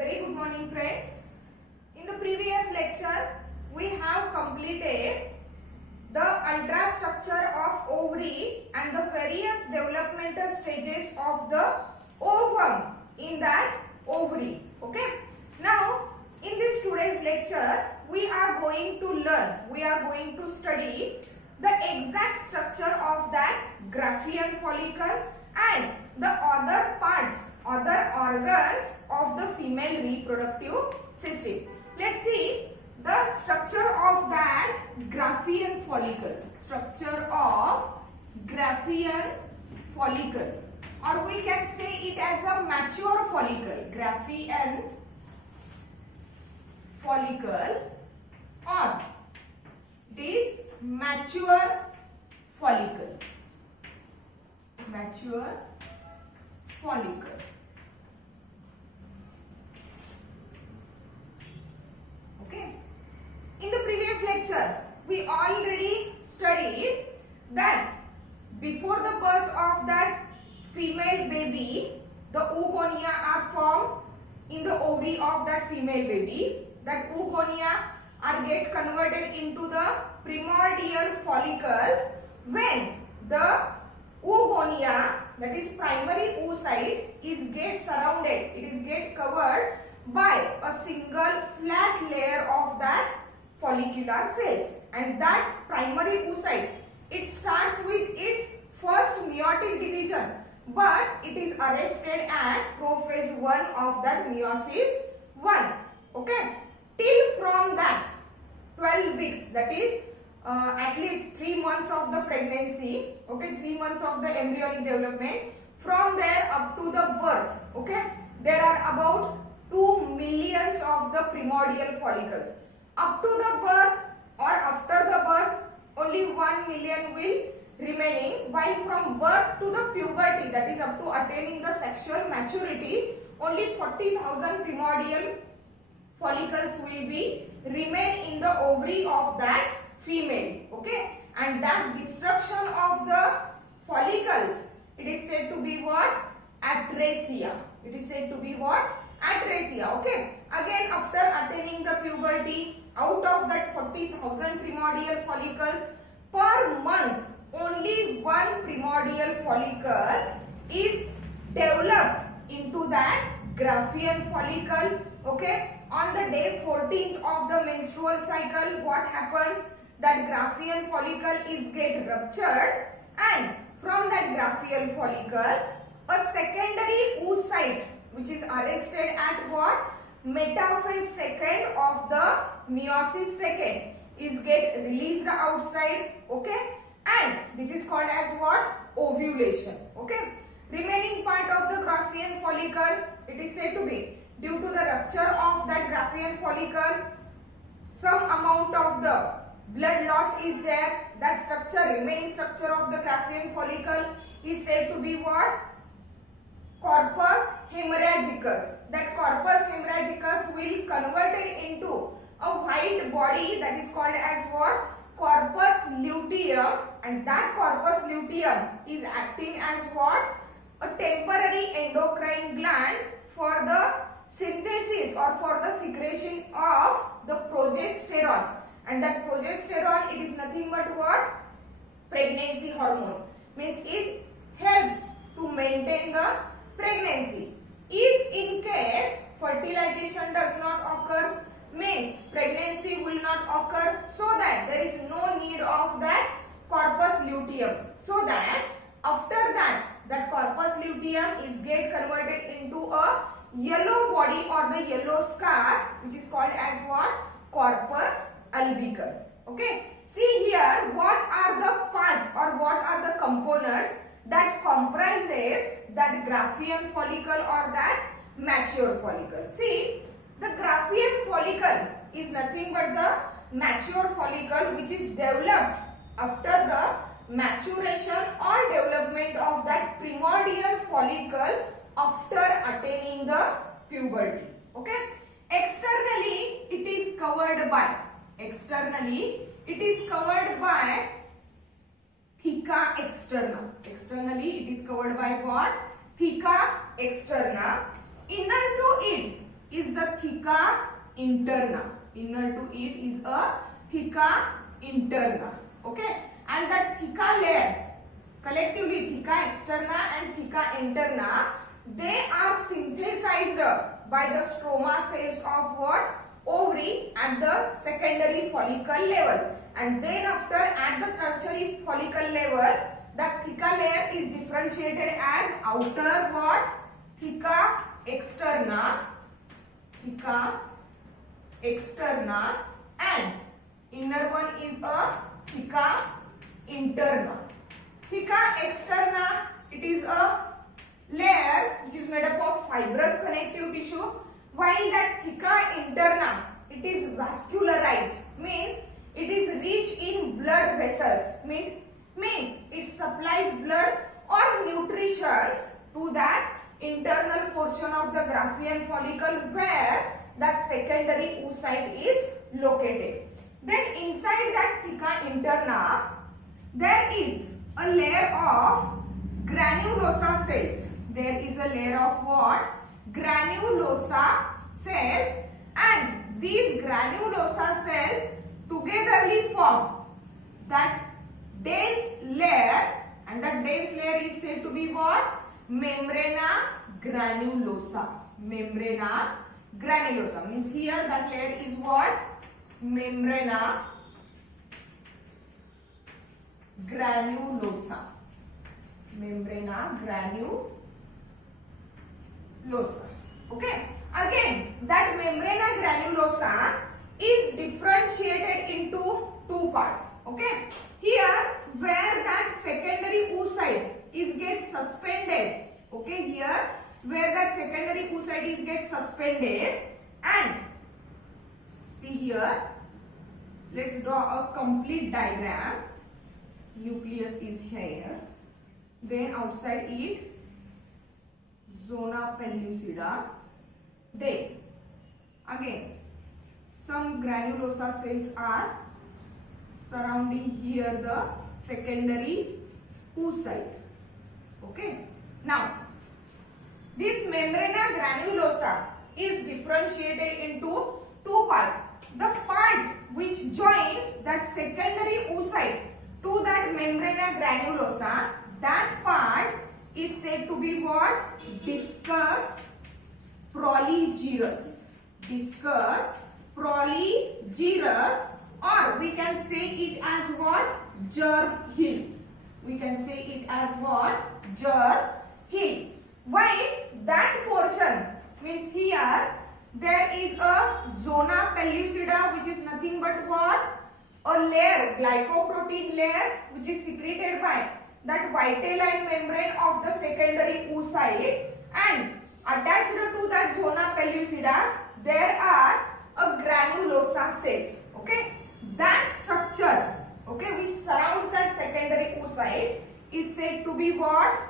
Very good morning, friends. In the previous lecture, we have completed the ultrastructure of ovary and the various developmental stages of the ovum in that ovary. Okay. Now, in this today's lecture, we are going to study the exact structure of that Graafian follicle and the other parts, other organs of the female reproductive system. Let's see the structure of that Graafian follicle. Structure of Graafian follicle, or we can say it as a mature follicle. Graafian follicle, or it is mature follicle. Mature follicle. Okay. In the previous lecture, we already studied that before the birth of that female baby, the oogonia are formed in the ovary of that female baby. That oogonia are get converted into the primordial follicles when the oogonia, that is primary oocyte, is get surrounded, it is get covered by a single flat layer of that follicular cells, and that primary oocyte, it starts with its first meiotic division, but it is arrested at prophase 1 of that meiosis 1. Okay, till from that 12 weeks, that is at least 3 months of the pregnancy, okay, 3 months of the embryonic development, from there up to the birth, okay, there are about 2 millions of the primordial follicles. Up to the birth or after the birth, only 1 million will remaining, while from birth to the puberty, that is up to attaining the sexual maturity, only 40,000 primordial follicles will be remain in the ovary of that female. Okay, and that destruction of the follicles, it is said to be what? Atresia. It is said to be what? Atresia. Okay, again after attaining the puberty, out of that 40,000 primordial follicles, per month only one primordial follicle is developed into that Graafian follicle. Okay, on the day 14th of the menstrual cycle, what happens? That Graafian follicle is get ruptured, and from that Graafian follicle, a secondary oocyte, which is arrested at what? Metaphase second of the meiosis second, is get released outside. Okay, and this is called as what? Ovulation. Okay, remaining part of the Graafian follicle, it is said to be due to the rupture of that Graafian follicle, some amount of the blood loss is there. That structure, remaining structure of the Graafian follicle is said to be what? Corpus hemorrhagicus. That corpus hemorrhagicus will convert it into a white body, that is called as what? Corpus luteum, and that corpus luteum is acting as what? A temporary endocrine gland for the synthesis or for the secretion of the progesterone, and that progesterone, it is nothing but what? Pregnancy hormone, means it helps to maintain the pregnancy. If in case fertilization does not occur, means pregnancy will not occur, so that there is no need of that corpus luteum, so that after that, that corpus luteum is get converted into a yellow body or the yellow scar, which is called as what? Corpus albicans. Okay, see here what are the parts or what are the components that comprises that Graafian follicle or that mature follicle. See, the Graafian follicle is nothing but the mature follicle which is developed after the maturation or development of that primordial follicle after attaining the puberty. Okay, externally it is covered by theca externa. Externally it is covered by what? Theca externa. Inner to it is the theca interna. Inner to it is a theca interna. Okay, and that theca layer, collectively theca externa and theca interna, they are synthesized by the stroma cells of what? Ovary at the secondary follicle level, and then after at the tertiary follicle level, that theca layer is differentiated as outer what? Theca externa, and inner one is a theca interna. Theca externa, it is a layer which is made up of fibrous connective tissue, while that theca interna, it is vascularized, means it is rich in blood vessels, means it supplies blood or nutrition to that internal portion of the Graafian follicle where that secondary oocyte is located. Then inside that theca interna, there is a layer of granulosa cells. There is a layer of what? Granulosa cells, and these granulosa cells togetherly form that dense layer, and that dense layer is said to be what? Membrana granulosa. Membrana granulosa means here that layer is what? Membrana granulosa. Membrana granulosa. Okay. Again, that membrana granulosa is differentiated into two parts. Okay. Here, where that secondary oocyte is get suspended. Okay. Here, where that secondary oocyte is get suspended, and see here. Let's draw a complete diagram. Nucleus is here. Then outside it, zona pellucida. Then again, some granulosa cells are surrounding here the secondary oocyte. Okay. Now, this membrana granulosa is differentiated into two parts. The part which joins that secondary oocyte to that membrana granulosa, that part is said to be what? Discus proligerus. Discus proligerus, or we can say it as what? Germ hill. We can say it as what? Germ hill. Why? That portion means here there is a zona pellucida, which is nothing but what? A layer, glycoprotein layer, which is secreted by that vitelline membrane of the secondary oocyte, and attached to that zona pellucida there are a granulosa cells. Okay, that structure, okay, which surrounds that secondary oocyte is said to be what?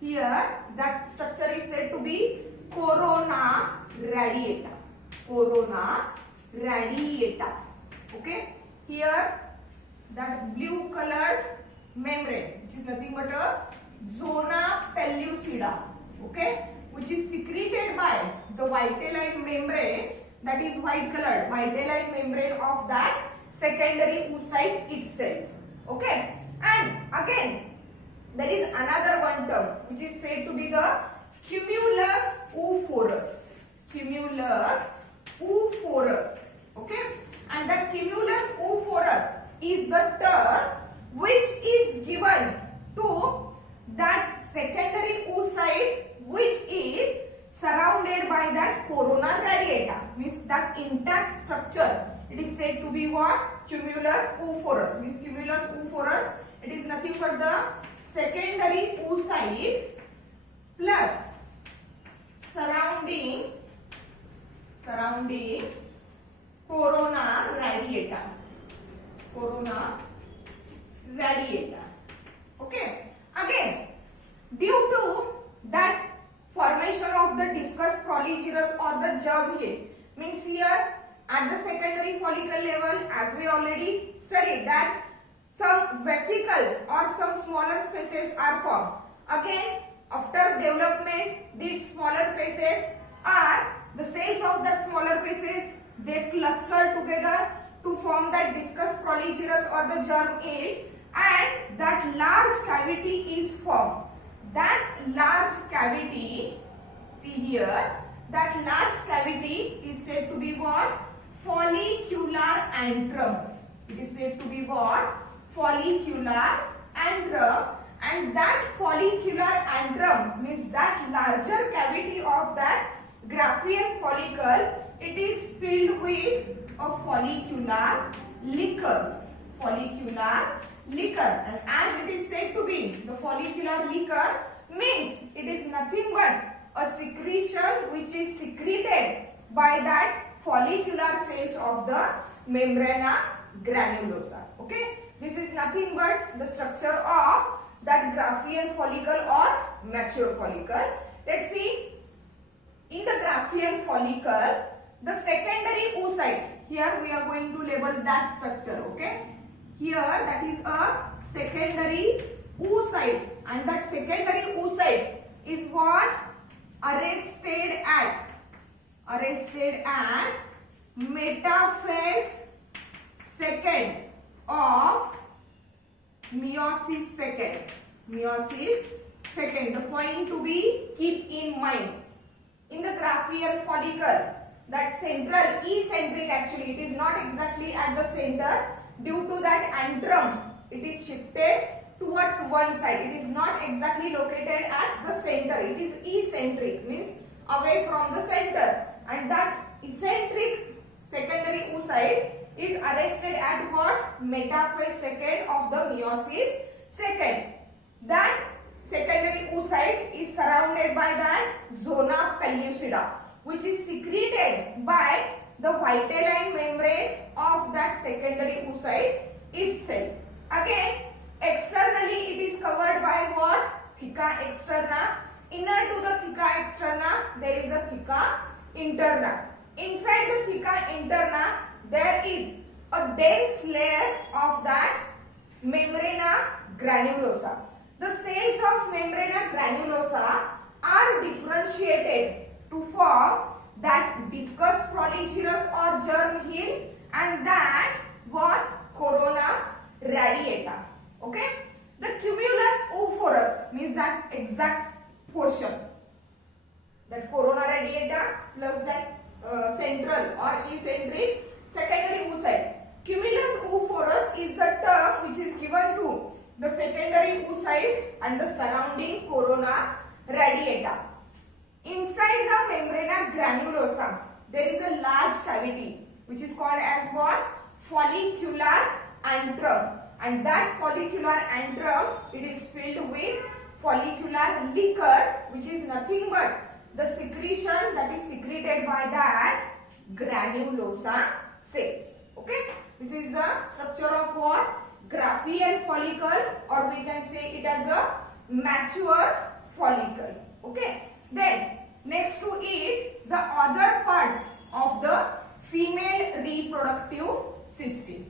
Here that structure is said to be corona radiata. Corona radiata. Okay, here that blue colored membrane, which is nothing but a zona pellucida, okay, which is secreted by the vitelline membrane, that is white colored vitelline membrane of that secondary oocyte itself. Okay, and again there is another one term which is said to be the cumulus oophorus. Cumulus oophorus. Okay, and that cumulus oophorus is the term which is given to that secondary oocyte which is surrounded by that corona radiata, means that intact structure. It is said to be what? Cumulus oophorus. Means cumulus oophorus, it is nothing but the secondary oocyte plus surrounding corona radiata. Corona radiata. Okay. Again, due to that formation of the discus proligerus or the germ hill, means here at the secondary follicle level, as we already studied, that some vesicles or some smaller spaces are formed. Again, after development, these smaller spaces are the cells of interfaces, they cluster together to form that discus proligerus or the germ yield, and that large cavity is formed. That large cavity, see here, that large cavity is said to be what? Follicular antrum. It is said to be what? Follicular antrum. And that follicular antrum means that larger cavity of that Graafian follicle, it is filled with a follicular liquor. Follicular liquor. And as it is said to be the follicular liquor, means it is nothing but a secretion which is secreted by that follicular cells of the membrana granulosa. Okay, this is nothing but the structure of that Graafian follicle or mature follicle. Let's see, in the Graafian follicle, the secondary oocyte, here we are going to label that structure. Okay, here that is a secondary oocyte, and that secondary oocyte is what? Arrested at metaphase second of meiosis second. Meiosis second. The point to be keep in mind, in the Graafian follicle, that central eccentric, actually it is not exactly at the center, due to that antrum it is shifted towards one side. It is not exactly located at the center. It is eccentric, means away from the center, and that eccentric secondary oocyte is arrested at what? Metaphase second of the meiosis second. That secondary oocyte is surrounded by that zona pellucida, which is secreted by the vitelline membrane of that secondary oocyte itself. Again, externally it is covered by what? Theca externa. Inner to the theca externa there is a theca interna. Inside the theca interna there is a dense layer of that membrana granulosa. The cells of membrana granulosa are differentiated to form that discus proligerus or germ hill, and that what? Corona radiata. Okay, the cumulus oophorus means that exact portion, that corona radiata plus that central or eccentric secondary oocyte. Cumulus oophorus is the term which is given to the secondary oocyte and the surrounding corona radiata. Inside the membrana granulosa there is a large cavity which is called as what? Follicular antrum, and that follicular antrum, it is filled with follicular liquor, which is nothing but the secretion that is secreted by that granulosa cells. Okay, this is the structure of what? Graafian follicle, or we can say it as a mature follicle. Okay, then next to it, the other parts of the female reproductive system.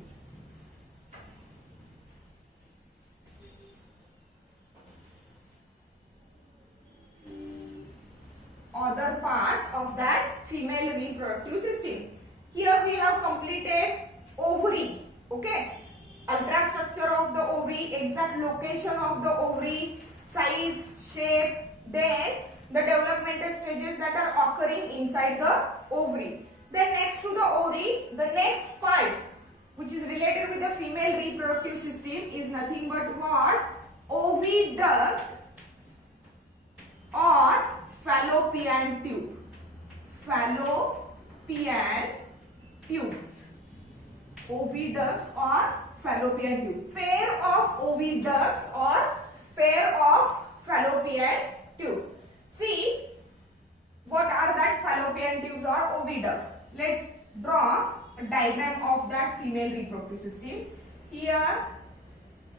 Other parts of that female reproductive system. Here we have completed ovary. Okay, ultrastructure of the ovary, exact location of the ovary, size, shape, then the developmental stages that are occurring inside the ovary. Then next to the ovary, the next part which is related with the female reproductive system is nothing but what? Oviduct or fallopian tube. Fallopian tubes. Oviducts or fallopian tube. Pair of oviducts or pair of fallopian tubes. See, what are that fallopian tubes or oviduct? Let's draw a diagram of that female reproductive system. Here,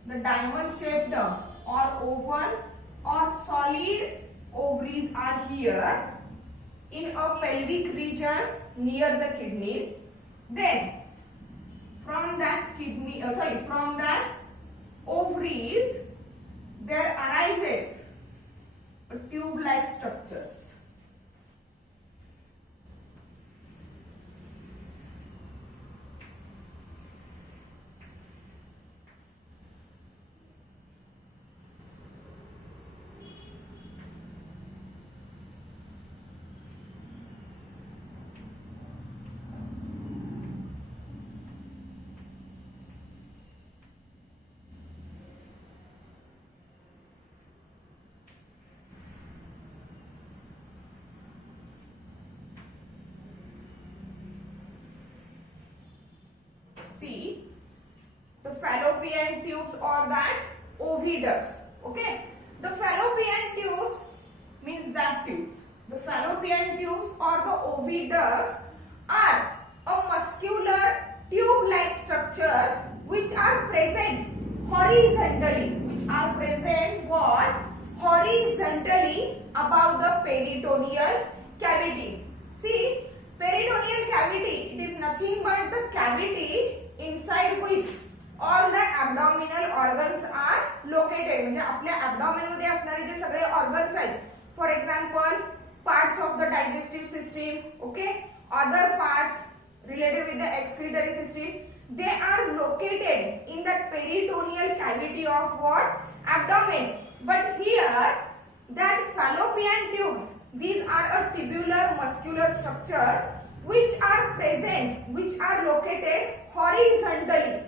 the diamond shaped or oval or solid ovaries are here in a pelvic region near the kidneys. Then from that from that ovaries there arises a tube-like structures. fallopian tubes or that oviducts. Okay, the fallopian tubes means that tubes. The fallopian tubes or the oviducts are a muscular tube-like structures which are present horizontally. Which are present what? Horizontally above the peritoneal cavity. See, peritoneal cavity, it is nothing but the cavity inside which all the abdominal organs are located. म्हणजे आपल्या abdomen मध्ये असणारे जे सगळे organs आहेत, for example parts of the digestive system, okay, other parts related with the excretory system, they are located in that peritoneal cavity of what? Abdomen. But here that fallopian tubes, these are a tubular muscular structures which are present, which are located horizontally,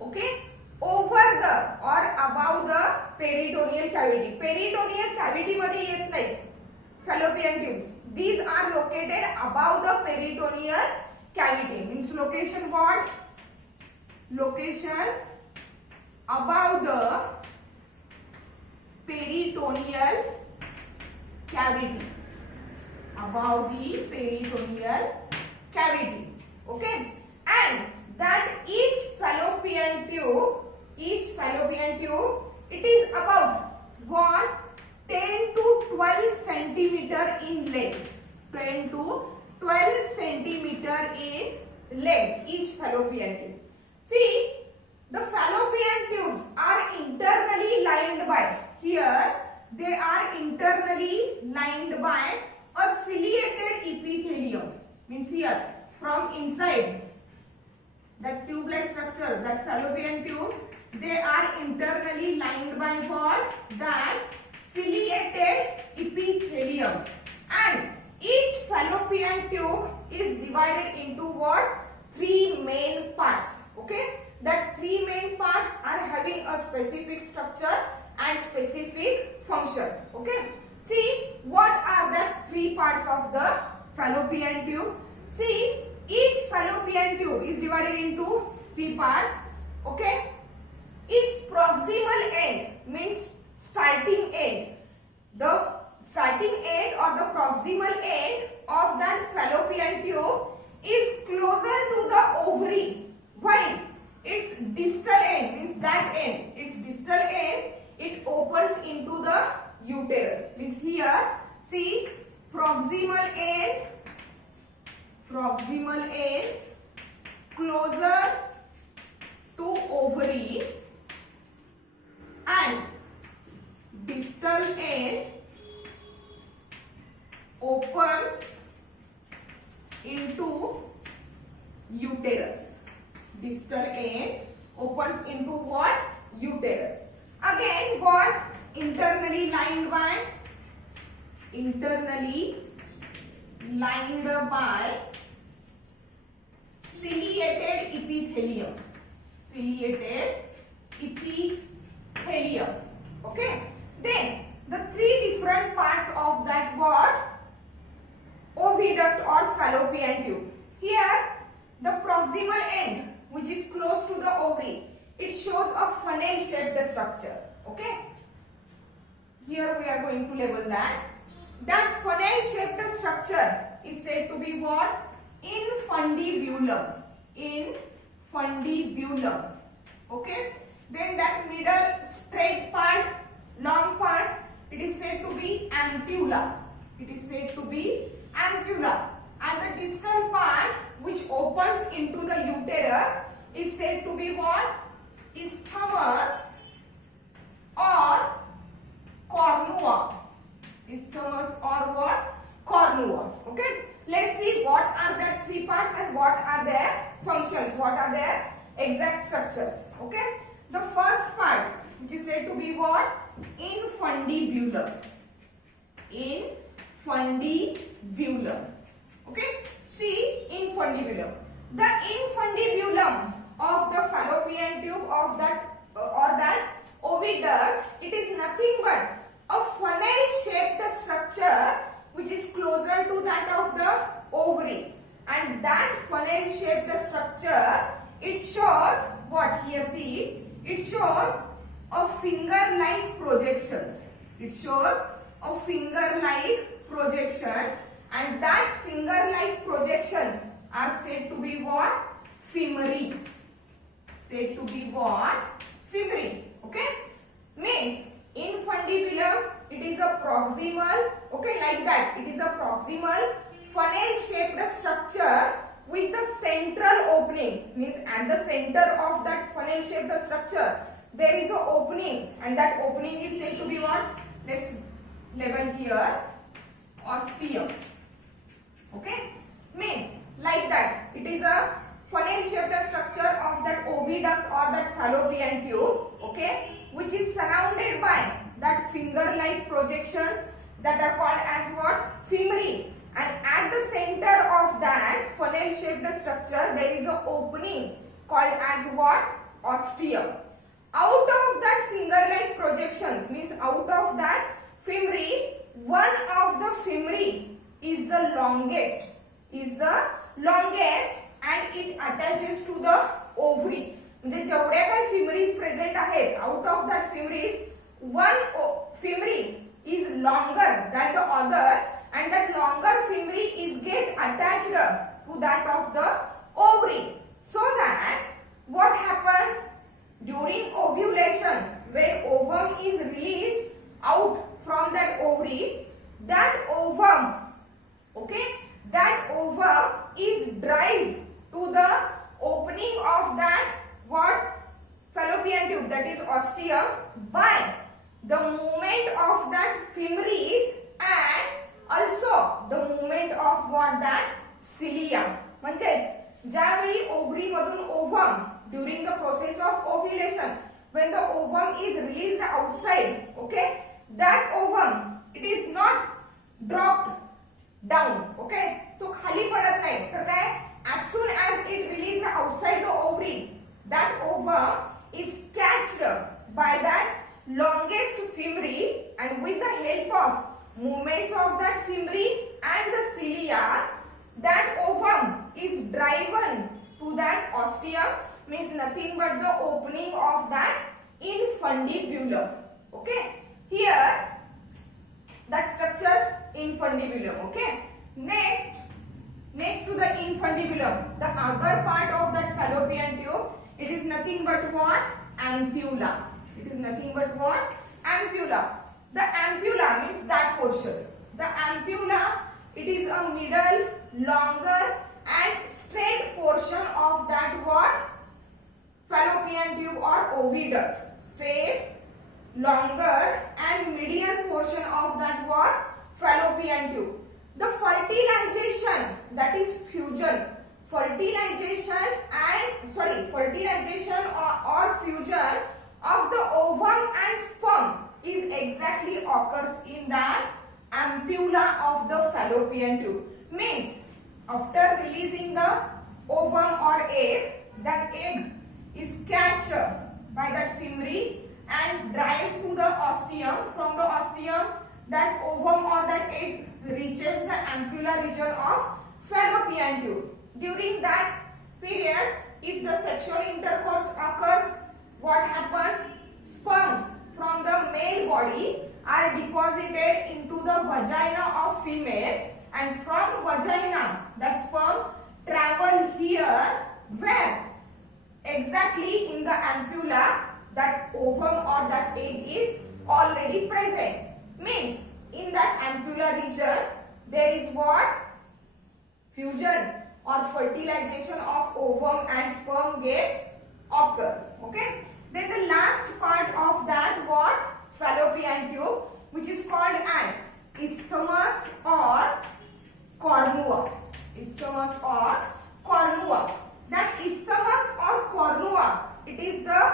okay, over the or above the peritoneal cavity. Peritoneal cavity मध्ये येत नाही fallopian tubes. These are located above the peritoneal cavity. Means location what? Location above the peritoneal cavity. Above the peritoneal cavity. Okay, and that each fallopian tube, it is about what? 10 to 12 centimeter in length. 10 to 12 centimeter in length, each fallopian tube. See, the fallopian tubes are internally lined by, here they are internally lined by a ciliated epithelium. Means here from inside that tube-like structure, that fallopian tube, they are internally lined by what? That ciliated epithelium. And each fallopian tube is divided into what? 3 main parts. Okay, that 3 main parts are having a specific structure and specific function. Okay, see what are the 3 parts of the fallopian tube. See, each fallopian tube is divided into 3 parts. Okay, its proximal end means starting end. The starting end or the proximal end of that fallopian tube is closer to the ovary, while its distal end means that end, its distal end, it opens into the uterus. Means here, see, proximal end closer to ovary and distal end opens into uterus. Distal end opens into what? Uterus. Again, what? Internally lined by ciliated epithelium. Ciliated epithelium. Okay. Then the 3 different parts of that what? Oviduct or fallopian tube. Here the proximal end, which is close to the ovary, it shows a funnel shaped structure. Okay. Here we are going to label that. That funnel shaped structure is said to be what? Infundibulum. Infundibulum. Okay. Then that middle straight part, long part, it is said to be ampulla. It is said to be ampulla. And the distal part which opens into the uterus is said to be what? Isthmus or cornua. Isthmus or what? Cornua. Okay. Let's see what are the 3 parts and what are their functions. What are their exact structures. Okay. The first part, which is said to be what? Infundibulum. Infundibulum. Okay. See, infundibulum. The infundibulum of the fallopian tube of that or that oviduct, it is nothing but a funnel-shaped structure which is closer to that of the ovary. And that funnel-shaped structure, it shows what? Here see, shows a finger-like projections. It shows a finger-like projections, and that finger-like projections are said to be what? Femori. Said to be what? Femori. Okay? Means infundibulum, it is a proximal, okay, like that. It is a proximal funnel-shaped structure with the central opening. Means at the center of that funnel-shaped structure, there is an opening, and that opening is said to be what? Let's label here ostium. Okay? Means like that. It is a funnel-shaped structure of that oviduct or that fallopian tube, okay, which is surrounded by that finger-like projections that are called as what? Femori. And at the center of that funnel-shaped structure, there is an opening called as what? Ostium. Out of that finger-like projections, means out of that femori, one of the femori is the longest, and it attaches to the ovary. म्हणजे जेवढ्या काही फिमरीज present आहेत, out of that femoriz, one femori is longer than the other, and that longer femori is get attached to that of the ovary. So that what happens during ovulation, when ovum is released out from that ovary, that ovum, okay, that ovum is driven to the opening of that what? Fallopian tube, that is ostium, by the movement of that femoriz and also the movement of what? That cilia. म्हणजेच ज्यावेळी ovary मधून ovum during the process of ovulation, when the ovum is released outside, okay, that ovum, it is not dropped down, okay, तो खाली पडत नाही, तर काय, as soon as it released outside the ovary, that ovum is catched by that longest femori, and with the help of movements of that femori and the cilia, that ovum is driven to that ostium, means nothing but the opening of that infundibulum. Okay, here that structure infundibulum. Okay, next to the infundibulum, the other part of that fallopian tube, it is nothing but what? Ampulla. It is nothing but what? Ampulla. The ampulla means that portion. The ampulla, it is a middle, longer and straight portion of that what? Fallopian tube or oviduct. Straight, longer and medial portion of that what? Fallopian tube. The fertilization, that is fusion. Fertilization or fusion of the ovum and sperm is exactly occurs in the ampulla of the fallopian tube. Means after releasing the ovum or egg, that egg is catched by that femori and drive to the ostium. From the ostium, that ovum or that egg reaches the ampulla region of fallopian tube. During that period, if the sexual intercourse occurs, what happens? Sperms from the male body are deposited into the vagina of female, and from vagina that sperm travel here, where exactly in the ampulla that ovum or that egg is already present. Means in that ampulla region there is what? Fusion or fertilization of ovum and sperm gets occur. Okay. Then the last part of that what? Fallopian tube, which is called as isthmus or cornua. Isthmus or cornua. That isthmus or cornua, it is the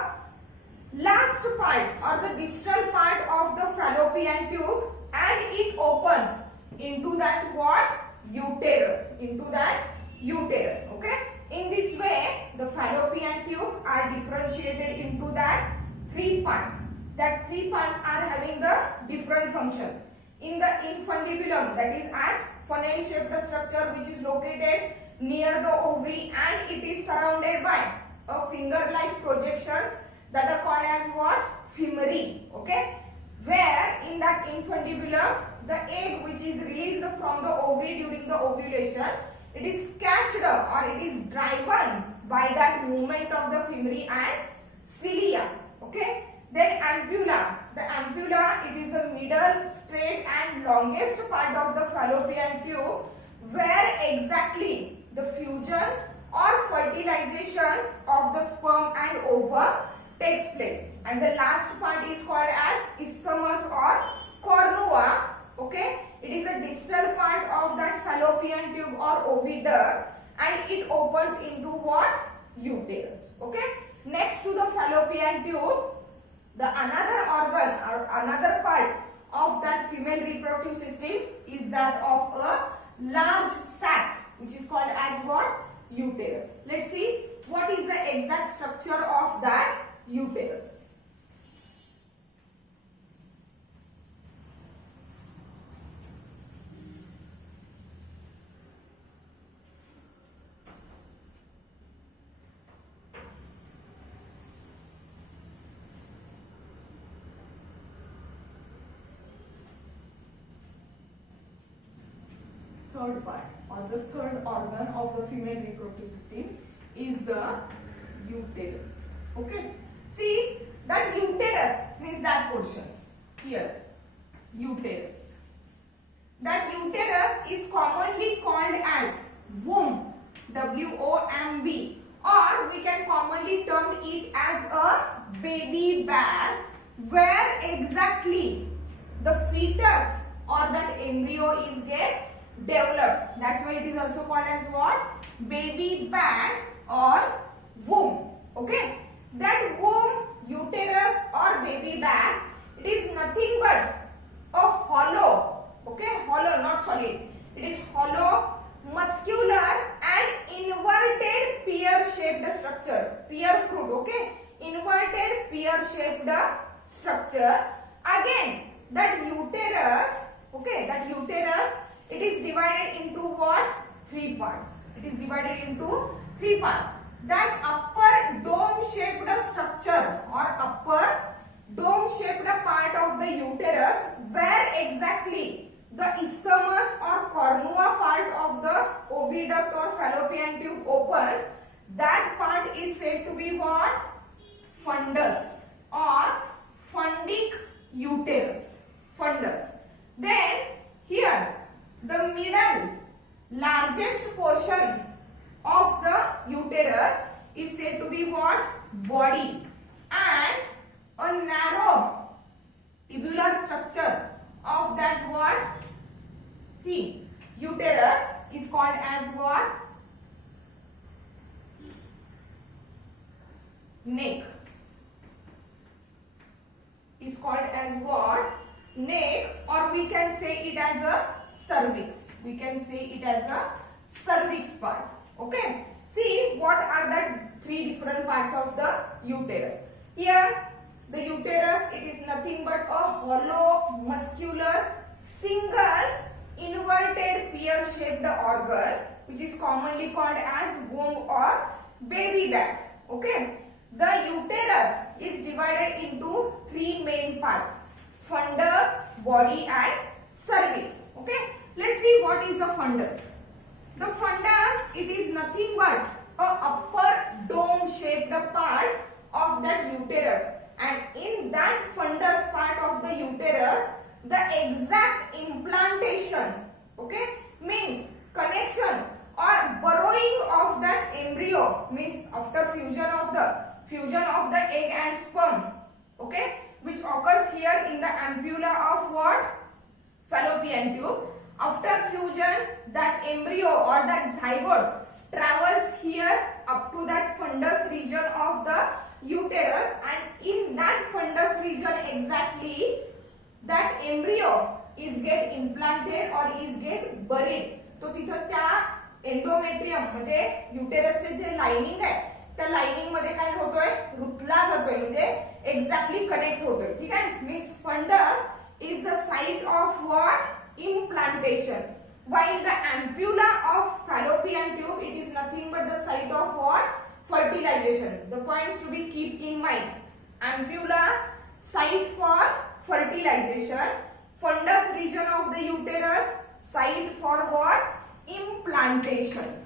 last part or the distal part of the fallopian tube, and it opens into that what? Uterus. Into that uterus. Okay. In this way, the fallopian tubes are differentiated into that three parts. That three parts are having the different functions. In the infundibulum, that is at funnel-shaped structure which is located near the ovary, and it is surrounded by a finger-like projections that are called as what? Femeri. Okay, where in that infundibulum the egg which is released from the ovary during the ovulation, it is catched or it is driven by that movement of the femeri and cilia. Okay, then ampulla. The ampulla, it is the middle, straight and longest part of the fallopian tube where exactly the fusion or fertilization of the sperm and ovum takes place. And the last part is called as isthmus or cornua. Okay, it is a distal part of that fallopian tube or oviduct and it opens into what? Uterus. Okay, next to the fallopian tube, the another organ or another part of that female reproductive system is that of a large sac which is called as what? Uterus. Let's see what is the exact structure of that uterus. Third part or the third organ of the female reproductive system is the uterus. Okay, see that uterus means that portion here, uterus. That uterus is commonly called as womb, W-O-M-B, or we can commonly term it as a baby bag where exactly the fetus or that embryo is get developed. That's why it is also called as what? Baby bag or womb. Okay, that womb, uterus or baby bag, it is nothing but a hollow, okay, hollow, not solid. It is hollow, muscular and inverted pear-shaped structure. Pear fruit, okay, inverted pear-shaped structure. Again, that uterus, okay, that uterus, it is divided into what? Three parts. It is divided into three parts. That upper dome-shaped structure or upper dome-shaped part of the uterus where exactly the isthmus or cornua part of the oviduct or fallopian tube opens, that part is said to be what? Fundus or fundic uterus. Fundus. Then here the middle largest portion of the uterus is said to be what? Body, and a narrow tubular structure of that what? See, uterus is called as what? Neck. Is called as what? Neck, or we can say it as a cervix. We can say it as a cervix part. Okay. See what are the three different parts of the uterus. Here the uterus, it is nothing but a hollow, muscular, single, inverted pear-shaped organ which is commonly called as womb or baby bag. Okay. The uterus is divided into three main parts: fundus, body and cervix. Okay. Let's see what is the fundus. The fundus, it is nothing but a upper dome-shaped part of that uterus, and in that fundus part of the uterus, the exact implantation, okay, means connection or burrowing of that embryo, means after fusion of the egg and sperm, okay, which occurs here in the ampulla of what? Fallopian tube. After fusion, that embryo or that zygote travels here up to that fundus region of the uterus, and in that fundus region exactly that embryo is get implanted or is get buried. तो तिथं त्या endometrium म्हणजे युटेरसचे जे lining आहे त्या lining मध्ये काय होतोय? रुतला जातोय, म्हणजे एक्झॅक्टली कनेक्ट होतोय. ठीक आहे. Means fundus is the site of what? Implantation, while the ampulla of fallopian tube, it is nothing but the site of what? Fertilization. The points to be keep in mind. ampulla, site for fertilization, fundus region of the uterus, site for what? Implantation.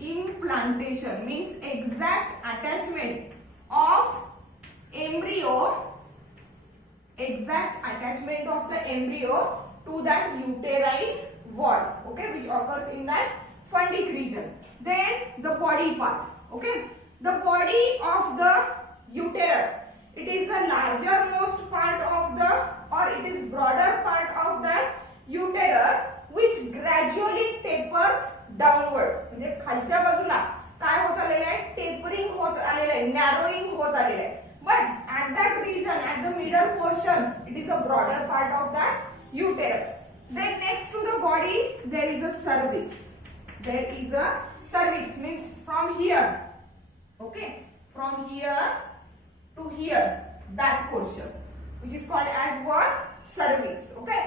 Implantation means exact attachment of embryo, exact attachment of the embryo to that uterine wall, okay, which occurs in that fundic region. Then the body part, okay, the body of the uterus, it is the larger most part of the, or it is broader part of that uterus which gradually tapers downward. म्हणजे खालच्या बाजूला काय होत आलेलं आहे? Tapering होत आलेलं आहे, नॅरोइंग होत आलेलं आहे. But at that region, at the middle portion, it is a broader part of that uterus. Then next to the body there is a cervix. There is a cervix, means from here, okay, from here to here, that portion which is called as what? Cervix. Okay,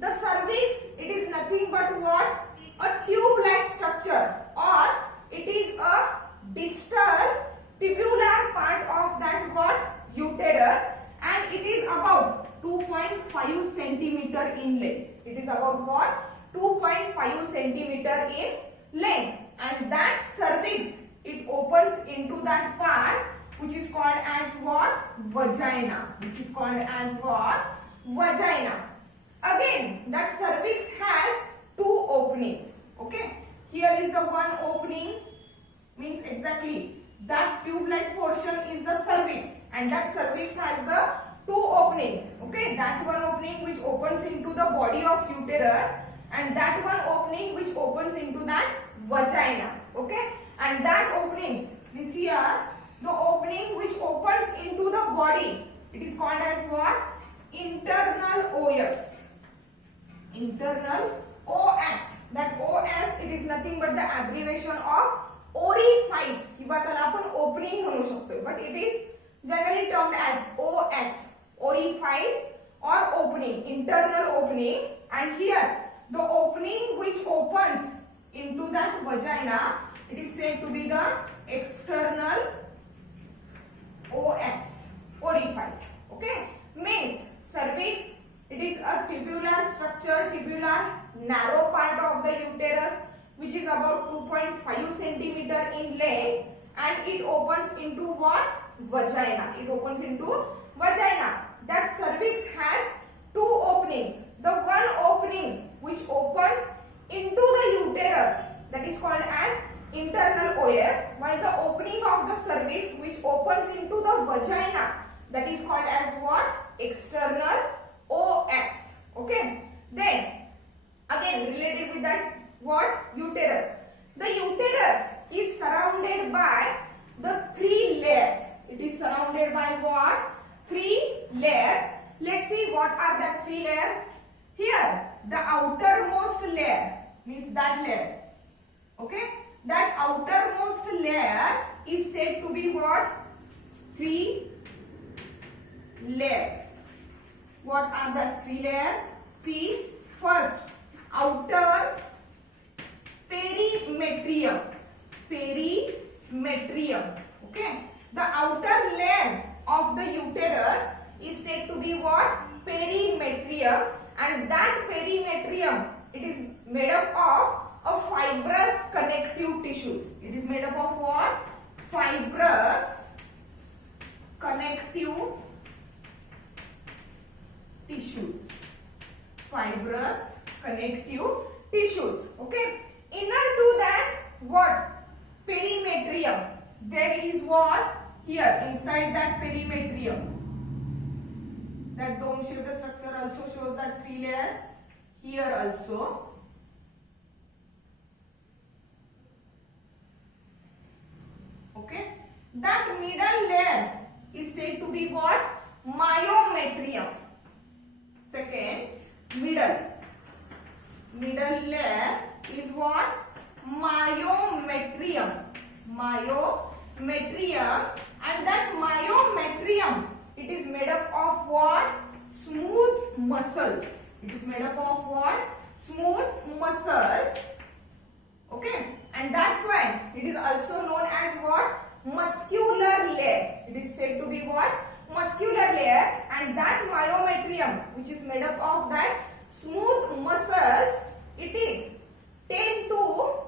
the cervix, it is nothing but what? A tube-like structure, or it is a distal tubular part of that what? Uterus, and it is about 2.5 centimeter in length. It is about what? 2.5 centimeter in length, and that cervix, it opens into that part which is called as what? Vagina. Which is called as what? Vagina. Again, that cervix has two openings, okay, here is the one opening, means exactly that tube like portion is the cervix, and that cervix has the two openings, okay, that one opening which opens into the body of uterus, and that one opening which opens into that vagina, okay, and that openings is here, the opening which opens into the body, it is called as what? Internal os. Internal OS. That OS, it is nothing but the abbreviation of orifice, किंवा त्याला आपण opening म्हणू शकतो, but it is generally termed as OS, orifice or opening, internal opening, and here the opening which opens into that vagina, it is said to be the external OS, orifice, okay, means cervix, it is a tubular structure, tubular narrow part of the uterus which is about 2.5 centimeter in length, and it opens into what? Vagina. It opens into vagina. That cervix has two openings. The one opening which opens into the uterus, that is called as internal OS, while the opening of the cervix which opens into the vagina, that is called as what? External OS. Okay, then again related with that what? Uterus. The uterus is surrounded by the three layers. It is surrounded by what? Three layers. Let's see what are the three layers. Here the outermost layer, means that layer, okay, that outermost layer is said to be what? Three layers. What are the three layers? See, first, outer perimetrium. Perimetrium. Okay. The outer layer of the uterus is said to be what? Perimetrium, and that perimetrium, it is made up of a fibrous connective tissues. It is made up of what? Fibrous connective tissues. Fibrous connective tissues. Okay. Inner to that what? Perimetrium. There is what? Here inside that perimetrium. That dome shaped structure also shows that three layers. Here also. Okay. That middle layer is said to be what? Myometrium. Second, middle layer is what? Myometrium. Myometrium, and that myometrium, it is made up of what? Smooth muscles. It is made up of what? Smooth muscles. Okay, and that's why it is also known as what? Muscular layer. It is said to be what? which is made up of that smooth muscles, it is tend to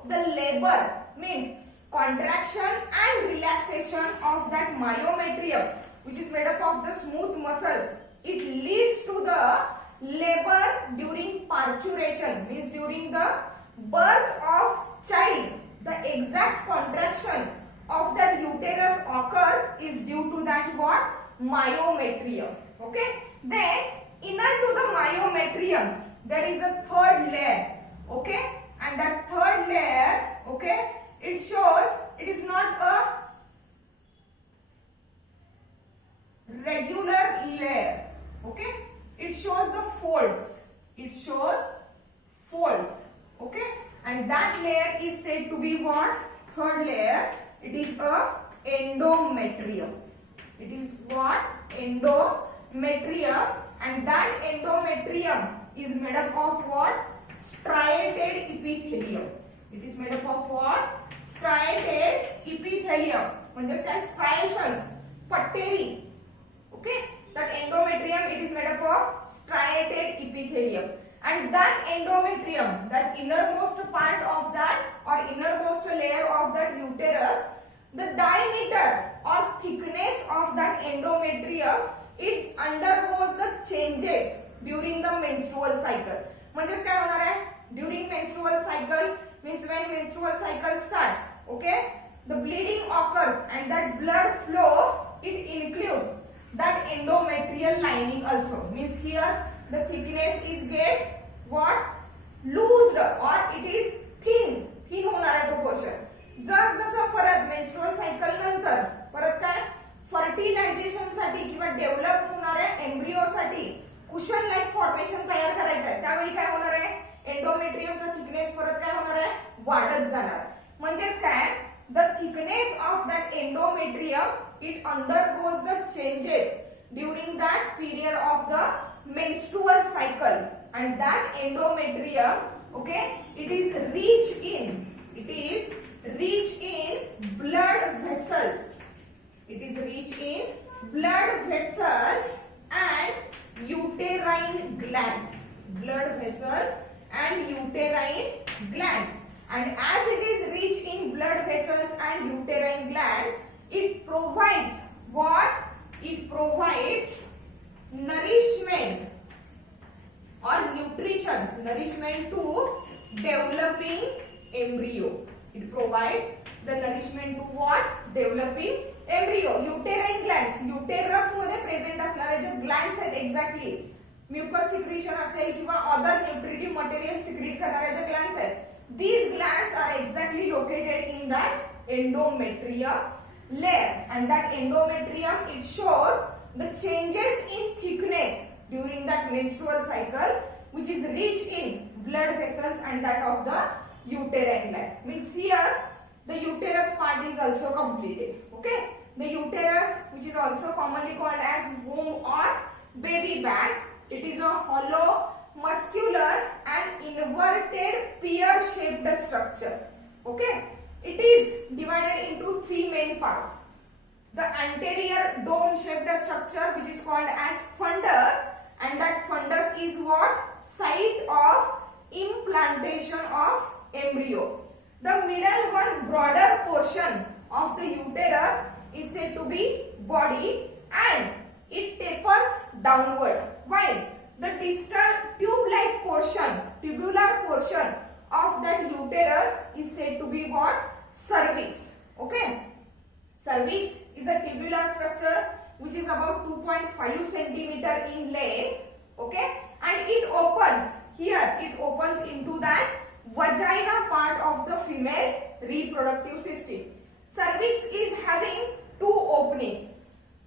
the labor, means contraction and relaxation of that myometrium, which is made up of the smooth muscles. It leads to the labor during parturition, means during the birth of child. The exact contraction of that uterus occurs is due to that what? Myometrium. Okay. Then inner to the myometrium there is a third layer. Okay. And that third layer, okay, it shows it is not a regular layer. Okay. It shows the folds. It shows folds. Okay. And that layer is said to be what? Third layer. It is a endometrium. It is what? Endometrium. And that endometrium is made up of what? Striated epithelium. It is made up of what? Striated epithelium. म्हणजेच काय? Striations, पट्टेरी. Okay. That endometrium, it is made up of striated epithelium. And that endometrium, that innermost part of that or innermost layer of that uterus, the diameter or thickness of that endometrium, it undergoes the changes during the menstrual cycle. म्हणजेच काय होणार आहे? During menstrual cycle means when menstrual cycle starts, okay, the bleeding occurs and that blood flow, it includes that endometrial lining also. Means here the thickness is get what? Loosed or it is thin होणार आहे तो portion. जसं परत menstrual cycle नंतर परत काय fertilisation साठी किंवा डेव्हलप होणाऱ्या एम्ब्रिओ साठी कुशन लाईक फॉर्मेशन तयार करायचं आहे, त्यावेळी काय होणार आहे? एंडोमेट्रियमचा थिकनेस परत काय होणार आहे? वाढत जाणार. म्हणजेच काय? The thickness of that endometrium it undergoes the changes during that period of the menstrual cycle, and that endometrium, okay, it is rich in blood vessels. It is rich in blood vessels and uterine glands. Blood vessels and uterine glands. And as it is rich in blood vessels and uterine glands, it provides what? It provides nourishment or nourishment to developing embryo. It provides the nourishment to what? Developing embryo. Uterine glands, uterus मध्ये present असणारे जे glands आहेत exactly mucus secretion असेल किंवा other nutritive material secrete करणारे जे glands आहेत, these glands are exactly located in that endometrium layer, and that endometrium, it shows the changes in thickness during that menstrual cycle, which is rich in blood vessels and that of the uterine gland. Means here the uterus part is also completed. Okay, the uterus, which is also commonly called as womb or baby bag, it is a hollow, muscular and inverted pear-shaped structure. Okay. It is divided into three main parts. The anterior dome-shaped structure, which is called as fundus, and that fundus is what? Site of implantation of embryo. The middle one, broader portion of the uterus, is said to be body, and it tapers downward. While the distal tube-like portion, tubular portion of that uterus is said to be what? Cervix. Okay. Cervix is a tubular structure which is about 2.5 centimeter in length. Okay. And it opens, here it opens into that vagina part of the female reproductive system. Cervix is having two openings.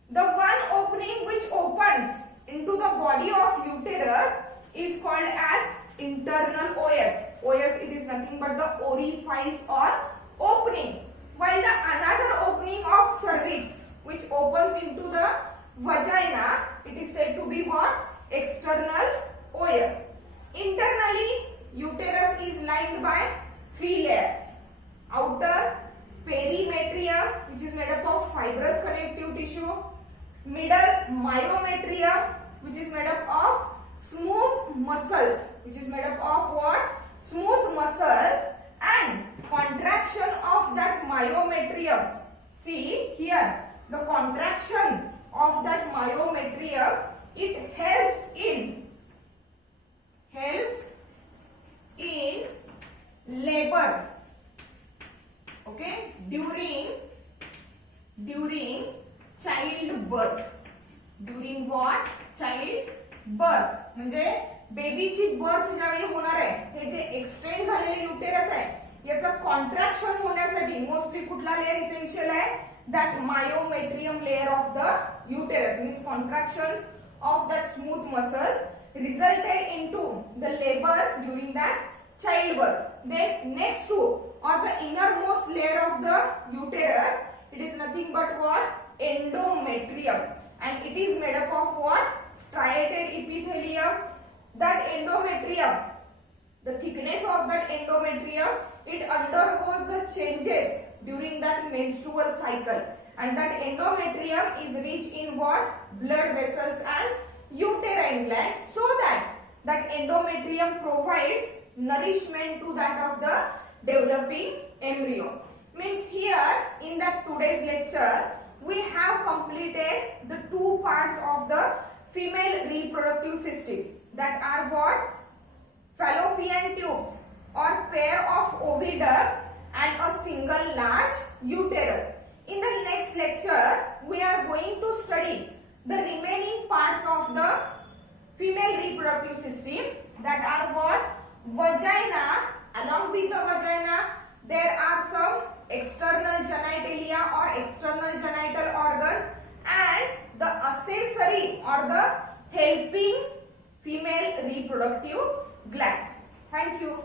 The one opening which opens into the body of uterus is called as internal OS. OS, it is nothing but the orifice or opening, while the another opening of cervix which opens into the vagina, it is said to be what? External OS. Internally, uterus is lined by three layers. Outer perimetrium, which is made up of fibrous connective tissue. Middle myometrium, which is made up of myometrium. See here, the contraction of that myometrium, it helps in labor. Okay, during childbirth. During what? Childbirth. म्हणजे बेबीची birth ज्यावेळी होणार आहे, हे जे extend झालेले uterus आहे याचं contraction होण्यासाठी mostly कुठला layer essential आहे? That myometrium layer of the uterus. Means contractions of that smooth muscles resulted into the labor during that childbirth. Then next to or the innermost layer of the uterus, it is nothing but what? Endometrium, and it is made up of what? Striated epithelium. That endometrium, the thickness of that endometrium, it undergoes the changes during that menstrual cycle, and that endometrium is rich in what? Blood vessels and uterine glands, so that endometrium provides nourishment to that of the developing embryo. Means here in that today's lecture we have completed the two parts of the female reproductive system, that are what? Fallopian tubes or pair of oviducts and a single large uterus. In the next lecture we are going to study the remaining parts of the female reproductive system, that are what? Vagina. Along with the vagina there are some external genitalia or external genital organs, and the accessory or the helping female reproductive glands. Thank you.